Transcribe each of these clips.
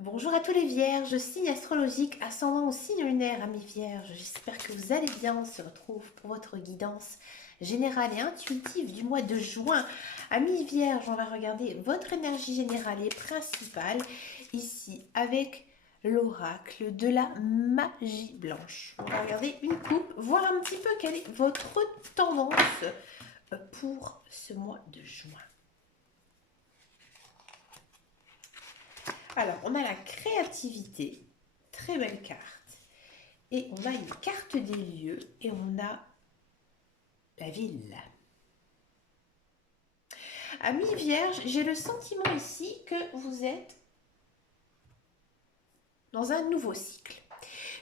Bonjour à tous les vierges, signe astrologique, ascendant au signe lunaire, amis vierges. J'espère que vous allez bien. On se retrouve pour votre guidance générale et intuitive du mois de juin. Amis vierges, on va regarder votre énergie générale et principale ici avec l'oracle de la magie blanche. On va regarder une coupe, voir un petit peu quelle est votre tendance pour ce mois de juin. Alors, on a la créativité, très belle carte. Et on a une carte des lieux et on a la ville. Amis vierges, j'ai le sentiment ici que vous êtes dans un nouveau cycle.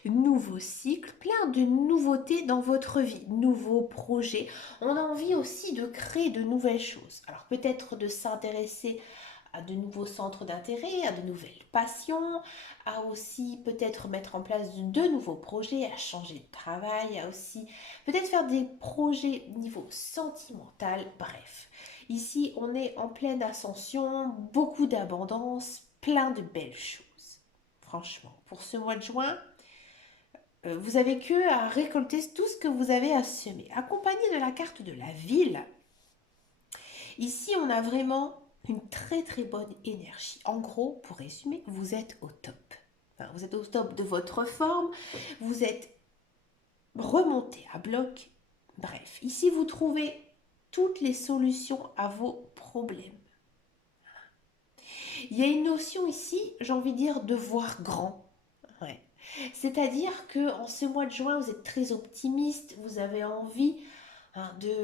Nouveau cycle, plein de nouveautés dans votre vie, nouveaux projets. On a envie aussi de créer de nouvelles choses. Alors peut-être de s'intéresser à de nouveaux centres d'intérêt, à de nouvelles passions, à aussi peut-être mettre en place de nouveaux projets, à changer de travail, à aussi peut-être faire des projets au niveau sentimental, bref. Ici, on est en pleine ascension, beaucoup d'abondance, plein de belles choses. Franchement, pour ce mois de juin, vous avez que à récolter tout ce que vous avez à semer. Accompagné de la carte de la ville, ici, on a vraiment une très très bonne énergie. En gros, pour résumer, vous êtes au top. Enfin, vous êtes au top de votre forme, vous êtes remonté à bloc. Bref, ici, vous trouvez toutes les solutions à vos problèmes. Il y a une notion ici, j'ai envie de dire, de voir grand. Ouais. C'est-à-dire que en ce mois de juin, vous êtes très optimiste, vous avez envie de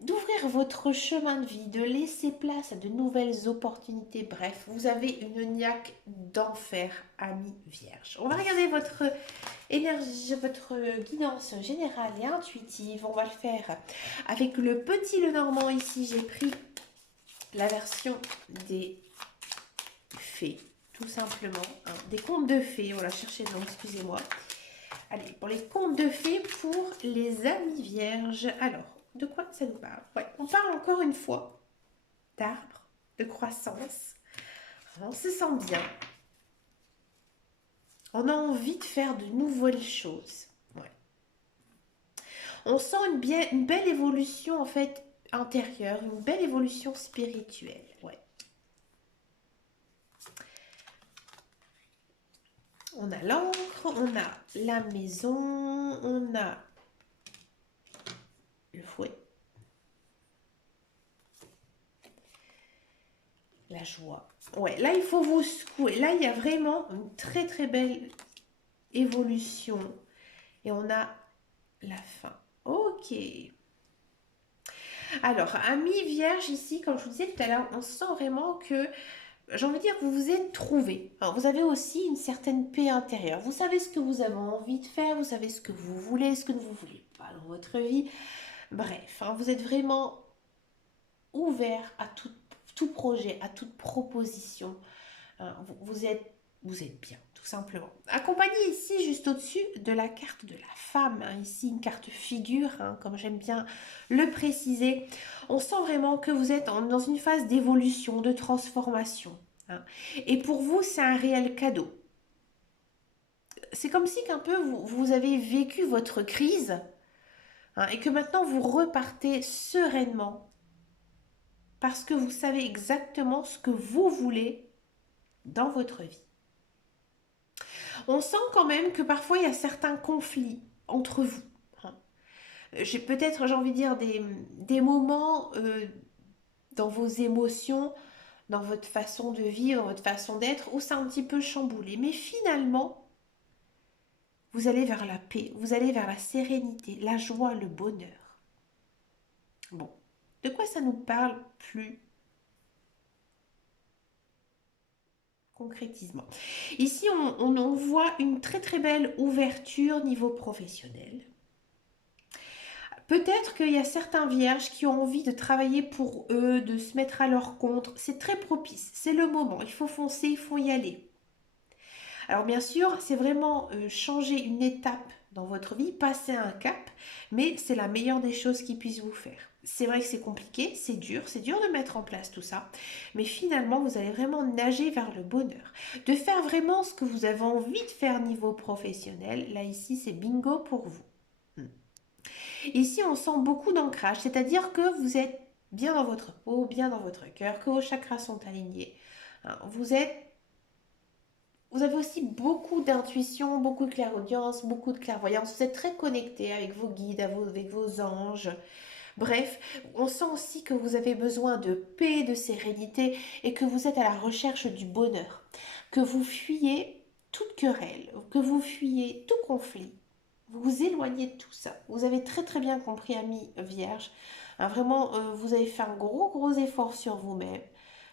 d'ouvrir votre chemin de vie, de laisser place à de nouvelles opportunités. Bref, vous avez une niaque d'enfer, ami vierge. On va regarder votre énergie, votre guidance générale et intuitive. On va le faire avec le petit Lenormand ici. J'ai pris la version des fées, tout simplement. Des contes de fées. On l'a cherché, donc excusez-moi. Allez, pour les contes de fées pour les amis vierges. Alors, de quoi ça nous parle? Ouais, on parle encore une fois d'arbre, de croissance. On se sent bien. On a envie de faire de nouvelles choses. Ouais. On sent une belle évolution en fait intérieure, une belle évolution spirituelle. Ouais. On a l'encre, on a la maison, on a le fouet, la joie. Ouais, là il faut vous secouer. Là il y a vraiment une très très belle évolution. Et on a la fin. Ok. Alors, amis vierge ici, comme je vous disais tout à l'heure, on sent vraiment que, j'ai envie de dire, vous vous êtes trouvé. Vous avez aussi une certaine paix intérieure. Vous savez ce que vous avez envie de faire, vous savez ce que vous voulez, ce que vous ne voulez pas dans votre vie. Bref, vous êtes vraiment ouvert à tout projet, à toute proposition. Vous êtes bien, tout simplement. Accompagné ici, juste au-dessus, de la carte de la femme. Ici, une carte figure, comme j'aime bien le préciser. On sent vraiment que vous êtes dans une phase d'évolution, de transformation. Et pour vous, c'est un réel cadeau. C'est comme si qu'un peu vous avez vécu votre crise et que maintenant vous repartez sereinement parce que vous savez exactement ce que vous voulez dans votre vie. On sent quand même que parfois il y a certains conflits entre vous. J'ai envie de dire, des moments dans vos émotions, dans votre façon de vivre, votre façon d'être, où c'est un petit peu chamboulé. Mais finalement, vous allez vers la paix, vous allez vers la sérénité, la joie, le bonheur. Bon, de quoi ça nous parle plus concrètement? Ici, on voit une très très belle ouverture niveau professionnel. Peut-être qu'il y a certains vierges qui ont envie de travailler pour eux, de se mettre à leur compte. C'est très propice, c'est le moment, il faut foncer, il faut y aller. Alors bien sûr, c'est vraiment changer une étape dans votre vie, passer un cap, mais c'est la meilleure des choses qui puisse vous faire. C'est vrai que c'est compliqué, c'est dur de mettre en place tout ça, mais finalement, vous allez vraiment nager vers le bonheur. De faire vraiment ce que vous avez envie de faire niveau professionnel, là ici, c'est bingo pour vous. Hmm. Ici, on sent beaucoup d'ancrage, c'est-à-dire que vous êtes bien dans votre peau, bien dans votre cœur, que vos chakras sont alignés. Hein, vous avez aussi beaucoup d'intuition, beaucoup de clairaudience, beaucoup de clairvoyance. Vous êtes très connecté avec vos guides, avec vos anges. Bref, on sent aussi que vous avez besoin de paix, de sérénité et que vous êtes à la recherche du bonheur. Que vous fuyez toute querelle, que vous fuyez tout conflit. Vous vous éloignez de tout ça. Vous avez très très bien compris, ami Vierge. Hein, vraiment, vous avez fait un gros effort sur vous-même.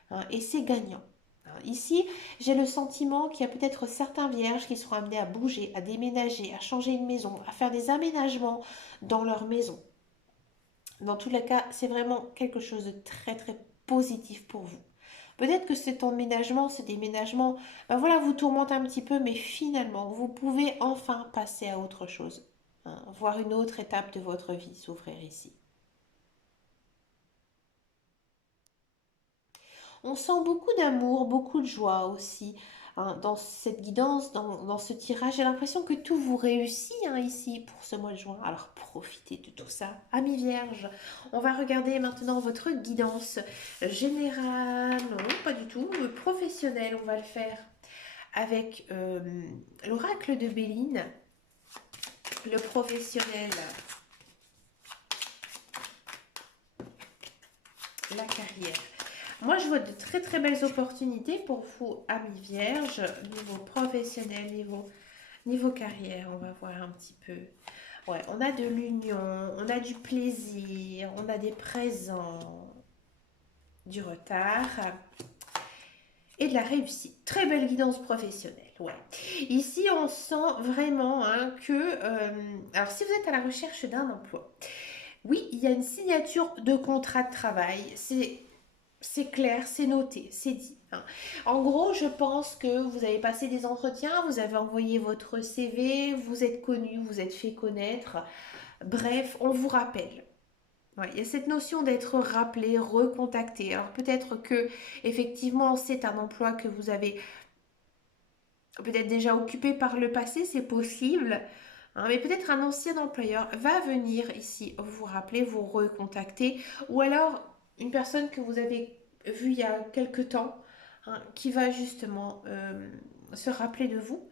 Hein, et c'est gagnant. Hein, ici, j'ai le sentiment qu'il y a peut-être certains vierges qui seront amenés à bouger, à déménager, à changer une maison, à faire des aménagements dans leur maison. Dans tous les cas, c'est vraiment quelque chose de très très positif pour vous. Peut-être que cet emménagement, ce déménagement, ben voilà, vous tourmente un petit peu, mais finalement, vous pouvez enfin passer à autre chose. Hein, voir une autre étape de votre vie s'ouvrir ici. On sent beaucoup d'amour, beaucoup de joie aussi hein, dans cette guidance, dans ce tirage. J'ai l'impression que tout vous réussit hein, ici pour ce mois de juin. Alors profitez de tout ça. Amis Vierge, on va regarder maintenant votre guidance générale. Non, pas du tout. Professionnelle, on va le faire avec l'oracle de Béline. Le professionnel, la carrière. Moi, je vois de très très belles opportunités pour vous, amis vierges, niveau professionnel, niveau carrière. On va voir un petit peu. Ouais, on a de l'union, on a du plaisir, on a des présents, du retard et de la réussite. Très belle guidance professionnelle. Ouais. Ici, on sent vraiment hein, que... alors, si vous êtes à la recherche d'un emploi, oui, il y a une signature de contrat de travail. C'est clair, c'est noté, c'est dit. Hein. En gros, je pense que vous avez passé des entretiens, vous avez envoyé votre CV, vous êtes connu, vous êtes fait connaître. Bref, on vous rappelle. Ouais, il y a cette notion d'être rappelé, recontacté. Alors peut-être que effectivement c'est un emploi que vous avez peut-être déjà occupé par le passé, c'est possible. Hein, mais peut-être un ancien employeur va venir ici vous rappeler, vous recontacter, ou alors une personne que vous avez vue il y a quelque temps, hein, qui va justement se rappeler de vous.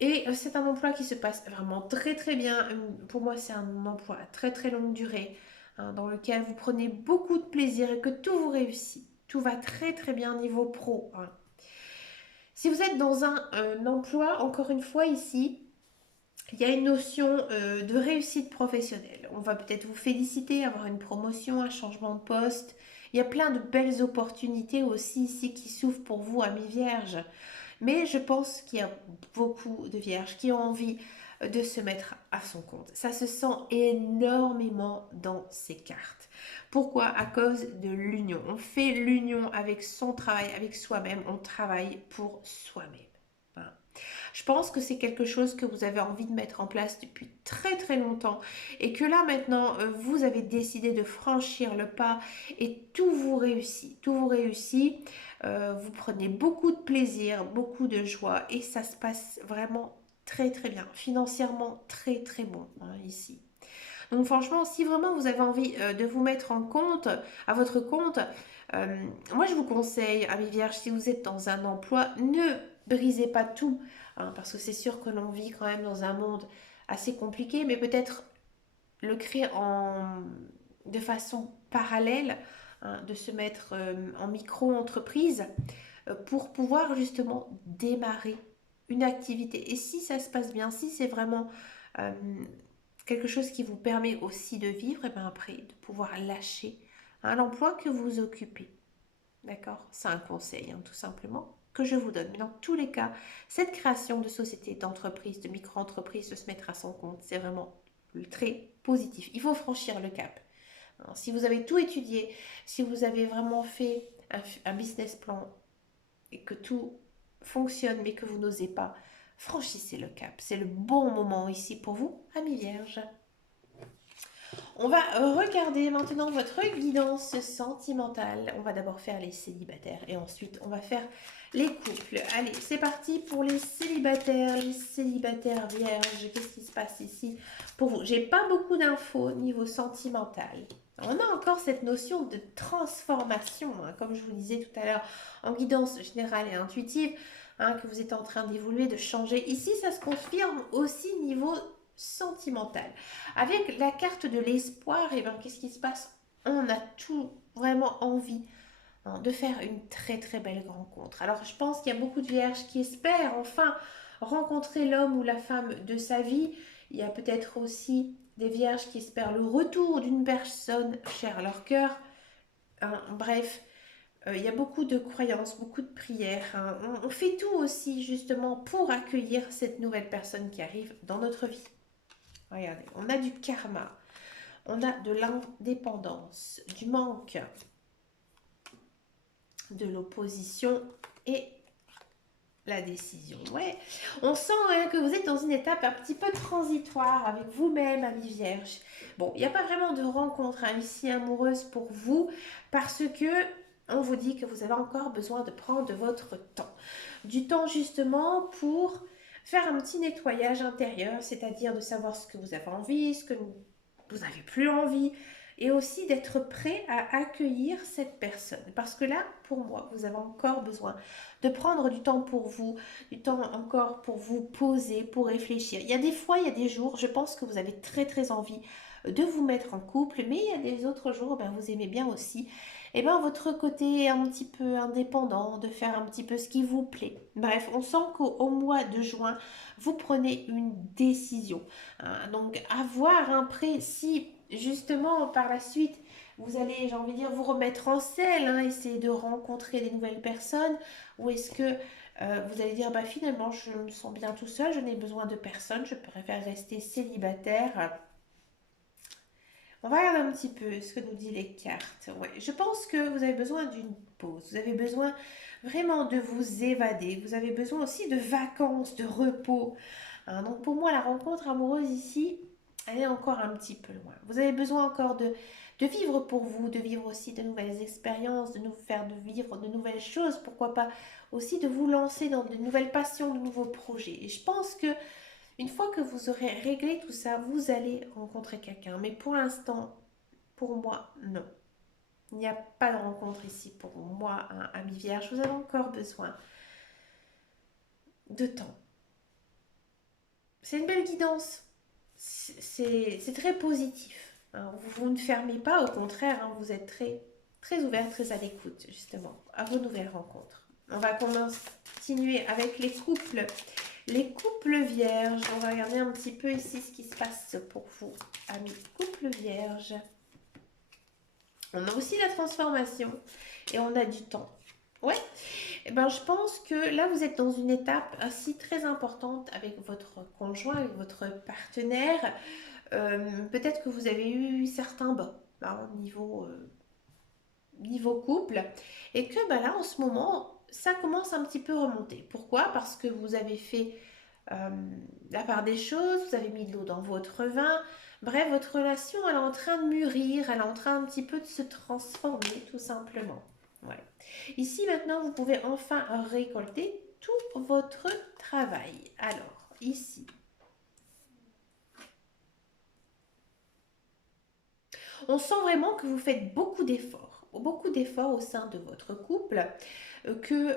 Et c'est un emploi qui se passe vraiment très très bien. Pour moi, c'est un emploi à très très longue durée, hein, dans lequel vous prenez beaucoup de plaisir et que tout vous réussit. Tout va très très bien niveau pro. Hein. Si vous êtes dans un emploi, encore une fois ici, il y a une notion de réussite professionnelle. On va peut-être vous féliciter, avoir une promotion, un changement de poste. Il y a plein de belles opportunités aussi ici qui s'ouvrent pour vous, amis vierges. Mais je pense qu'il y a beaucoup de vierges qui ont envie de se mettre à son compte. Ça se sent énormément dans ces cartes. Pourquoi? À cause de l'union. On fait l'union avec son travail, avec soi-même. On travaille pour soi-même. Voilà. Je pense que c'est quelque chose que vous avez envie de mettre en place depuis très très longtemps et que là maintenant vous avez décidé de franchir le pas et tout vous réussit. Tout vous réussit. Vous prenez beaucoup de plaisir, beaucoup de joie et ça se passe vraiment très très bien. Financièrement très très bon hein, ici. Donc franchement, si vraiment vous avez envie de vous mettre en compte, à votre compte, moi je vous conseille, amis vierges, si vous êtes dans un emploi, ne brisez pas tout, hein, parce que c'est sûr que l'on vit quand même dans un monde assez compliqué, mais peut-être le créer de façon parallèle, hein, de se mettre en micro-entreprise pour pouvoir justement démarrer une activité. Et si ça se passe bien, si c'est vraiment euh, quelque chose qui vous permet aussi de vivre, et bien après de pouvoir lâcher hein, l'emploi que vous occupez. D'accord? C'est un conseil, hein, tout simplement, que je vous donne. Mais dans tous les cas, cette création de société, d'entreprise, de micro-entreprise, de se mettre à son compte, c'est vraiment très positif. Il faut franchir le cap. Alors, si vous avez tout étudié, si vous avez vraiment fait un business plan et que tout fonctionne mais que vous n'osez pas, franchissez le cap. C'est le bon moment ici pour vous, amis vierges. On va regarder maintenant votre guidance sentimentale. On va d'abord faire les célibataires et ensuite on va faire les couples. Allez, c'est parti pour les célibataires vierges. Qu'est-ce qui se passe ici pour vous? J'ai pas beaucoup d'infos niveau sentimental. On a encore cette notion de transformation, hein, comme je vous disais tout à l'heure, en guidance générale et intuitive, hein, que vous êtes en train d'évoluer, de changer. Ici, ça se confirme aussi niveau sentimental. Avec la carte de l'espoir, et bien qu'est-ce qui se passe? On a tout vraiment envie, hein, de faire une très très belle rencontre. Alors je pense qu'il y a beaucoup de vierges qui espèrent enfin rencontrer l'homme ou la femme de sa vie. Il y a peut-être aussi des vierges qui espèrent le retour d'une personne chère à leur cœur. Hein, bref, il y a beaucoup de croyances, beaucoup de prières. Hein. On fait tout aussi justement pour accueillir cette nouvelle personne qui arrive dans notre vie. Regardez, on a du karma, on a de l'indépendance, du manque, de l'opposition et la décision. Ouais, on sent, hein, que vous êtes dans une étape un petit peu transitoire avec vous-même, amis vierges. Bon, il n'y a pas vraiment de rencontre, hein, ici amoureuse pour vous parce que on vous dit que vous avez encore besoin de prendre votre temps. Du temps justement pour faire un petit nettoyage intérieur, c'est-à-dire de savoir ce que vous avez envie, ce que vous n'avez plus envie, et aussi d'être prêt à accueillir cette personne. Parce que là, pour moi, vous avez encore besoin de prendre du temps pour vous, du temps encore pour vous poser, pour réfléchir. Il y a des fois, il y a des jours, je pense que vous avez très très envie de vous mettre en couple, mais il y a des autres jours, ben, vous aimez bien aussi, et ben, votre côté un petit peu indépendant, de faire un petit peu ce qui vous plaît. Bref, on sent qu'au mois de juin, vous prenez une décision. Hein. Donc, à voir après si justement par la suite, vous allez, j'ai envie de dire, vous remettre en selle, hein, essayer de rencontrer des nouvelles personnes, ou est-ce que vous allez dire, bah, finalement, je me sens bien tout seul, je n'ai besoin de personne, je préfère rester célibataire. On va regarder un petit peu ce que nous disent les cartes. Ouais, je pense que vous avez besoin d'une pause. Vous avez besoin vraiment de vous évader. Vous avez besoin aussi de vacances, de repos. Hein, donc pour moi, la rencontre amoureuse ici, elle est encore un petit peu loin. Vous avez besoin encore de vivre pour vous, de vivre aussi de nouvelles expériences, de nous faire de vivre de nouvelles choses. Pourquoi pas aussi de vous lancer dans de nouvelles passions, de nouveaux projets. Et je pense que une fois que vous aurez réglé tout ça, vous allez rencontrer quelqu'un. Mais pour l'instant, pour moi, non. Il n'y a pas de rencontre ici pour moi, un ami vierge. Vous avez encore besoin de temps. C'est une belle guidance. C'est très positif. Hein. Vous ne fermez pas, au contraire, hein, vous êtes très, très ouvert, très à l'écoute, justement, à vos nouvelles rencontres. On va continuer avec les couples. Les couples vierges, on va regarder un petit peu ici ce qui se passe pour vous, amis couples vierges. On a aussi la transformation et on a du temps. Ouais, et ben, je pense que là, vous êtes dans une étape aussi très importante avec votre conjoint, avec votre partenaire. Peut-être que vous avez eu certains bas, hein, niveau couple et que ben, là, en ce moment, ça commence un petit peu remonter. Pourquoi? Parce que vous avez fait euh, la part des choses, vous avez mis de l'eau dans votre vin. Bref, votre relation, elle est en train de mûrir, elle est en train un petit peu de se transformer, tout simplement. Ouais. Ici, maintenant, vous pouvez enfin récolter tout votre travail. Alors, ici, on sent vraiment que vous faites beaucoup d'efforts au sein de votre couple, que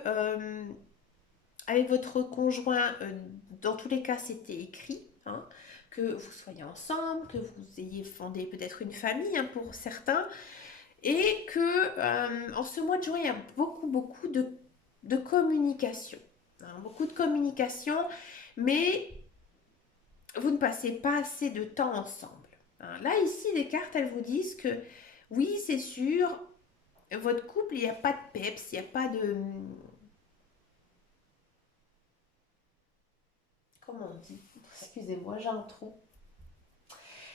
avec votre conjoint, dans tous les cas, c'était écrit, hein, que vous soyez ensemble, que vous ayez fondé peut-être une famille, hein, pour certains, et que en ce mois de juin, il y a beaucoup de communication. Hein, beaucoup de communication, mais vous ne passez pas assez de temps ensemble. Hein. Là, ici, les cartes, elles vous disent que oui, c'est sûr, votre couple, il n'y a pas de peps, il n'y a pas de... Comment on dit? Excusez-moi, j'ai un trou.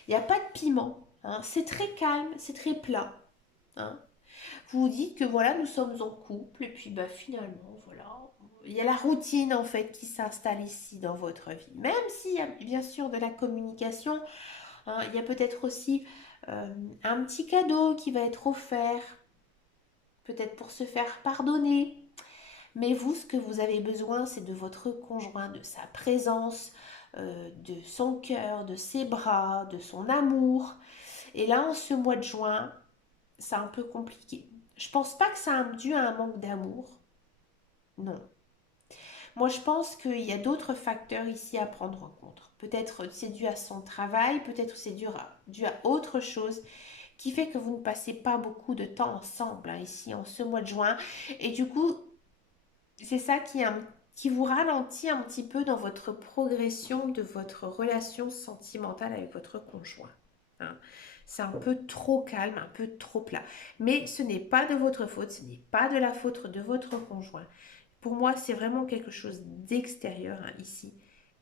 Il n'y a pas de piment. Hein. C'est très calme, c'est très plat. Hein. Vous vous dites que voilà, nous sommes en couple et puis bah, finalement, voilà, il y a la routine en fait qui s'installe ici dans votre vie. Même s'il y a bien sûr de la communication, hein, il y a peut-être aussi un petit cadeau qui va être offert, peut-être pour se faire pardonner. Mais vous, ce que vous avez besoin, c'est de votre conjoint, de sa présence, de son cœur, de ses bras, de son amour. Et là, en ce mois de juin, c'est un peu compliqué. Je pense pas que ça a dû à un manque d'amour. Non. Moi, je pense qu'il y a d'autres facteurs ici à prendre en compte. Peut-être c'est dû à son travail, peut-être c'est dû à autre chose qui fait que vous ne passez pas beaucoup de temps ensemble hein, ici en ce mois de juin. Et du coup, c'est ça qui vous ralentit un petit peu dans votre progression de votre relation sentimentale avec votre conjoint. Hein. C'est un peu trop calme, un peu trop plat. Mais ce n'est pas de votre faute, ce n'est pas de la faute de votre conjoint. Pour moi, c'est vraiment quelque chose d'extérieur hein, ici,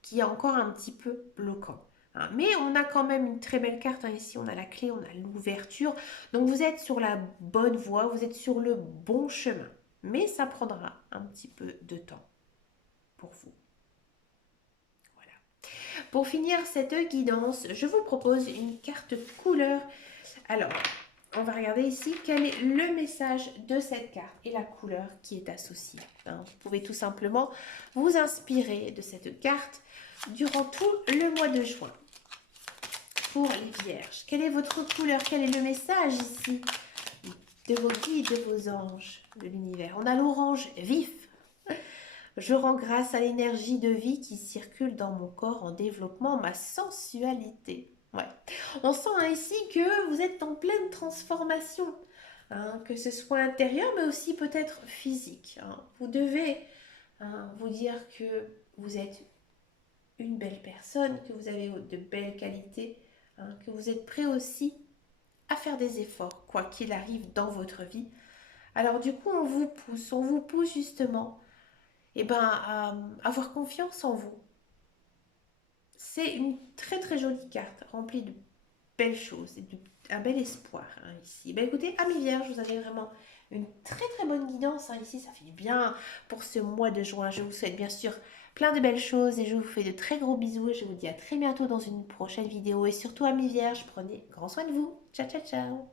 qui est encore un petit peu bloquant. Hein. Mais on a quand même une très belle carte hein, ici, on a la clé, on a l'ouverture. Donc vous êtes sur la bonne voie, vous êtes sur le bon chemin. Mais ça prendra un petit peu de temps pour vous. Voilà. Pour finir cette guidance, je vous propose une carte couleur. Alors, on va regarder ici quel est le message de cette carte et la couleur qui est associée. Hein, vous pouvez tout simplement vous inspirer de cette carte durant tout le mois de juin. Pour les vierges, quelle est votre couleur? Quel est le message ici de vos guides, de vos anges, de l'univers? On a l'orange vif. Je rends grâce à l'énergie de vie qui circule dans mon corps en développant ma sensualité. Ouais. On sent hein, ici que vous êtes en pleine transformation, hein, que ce soit intérieur mais aussi peut-être physique. Hein. Vous devez hein, vous dire que vous êtes une belle personne, que vous avez de belles qualités, hein, que vous êtes prêt aussi à faire des efforts, quoi qu'il arrive dans votre vie. Alors du coup, on vous pousse justement eh ben, à avoir confiance en vous. C'est une très très jolie carte, remplie de belles choses et un bel espoir hein, ici. Ben, écoutez, amis vierges, vous avez vraiment une très très bonne guidance hein, ici. Ça fait du bien pour ce mois de juin. Je vous souhaite bien sûr plein de belles choses et je vous fais de très gros bisous. Et je vous dis à très bientôt dans une prochaine vidéo. Et surtout, amis vierges, prenez grand soin de vous. Ciao, ciao, ciao.